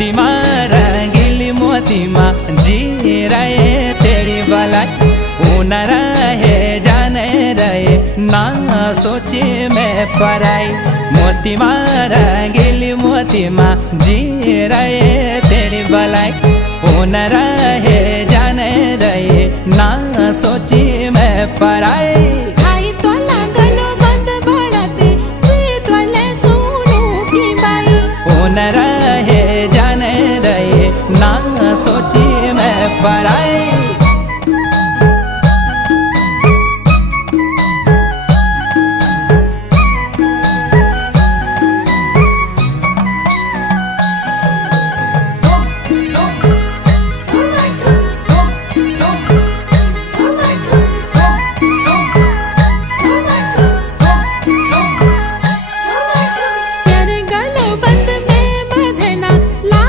मोती माँ रंगीली मोती माँ जी रहे तेरी भलाई। न रहे जाने रहे ना सोचे मैं पराई। मोती माँ रंगीली मोती माँ जी रहे तेरी भलाई। न रहे जाने रहे ना सोचे मैं पराई।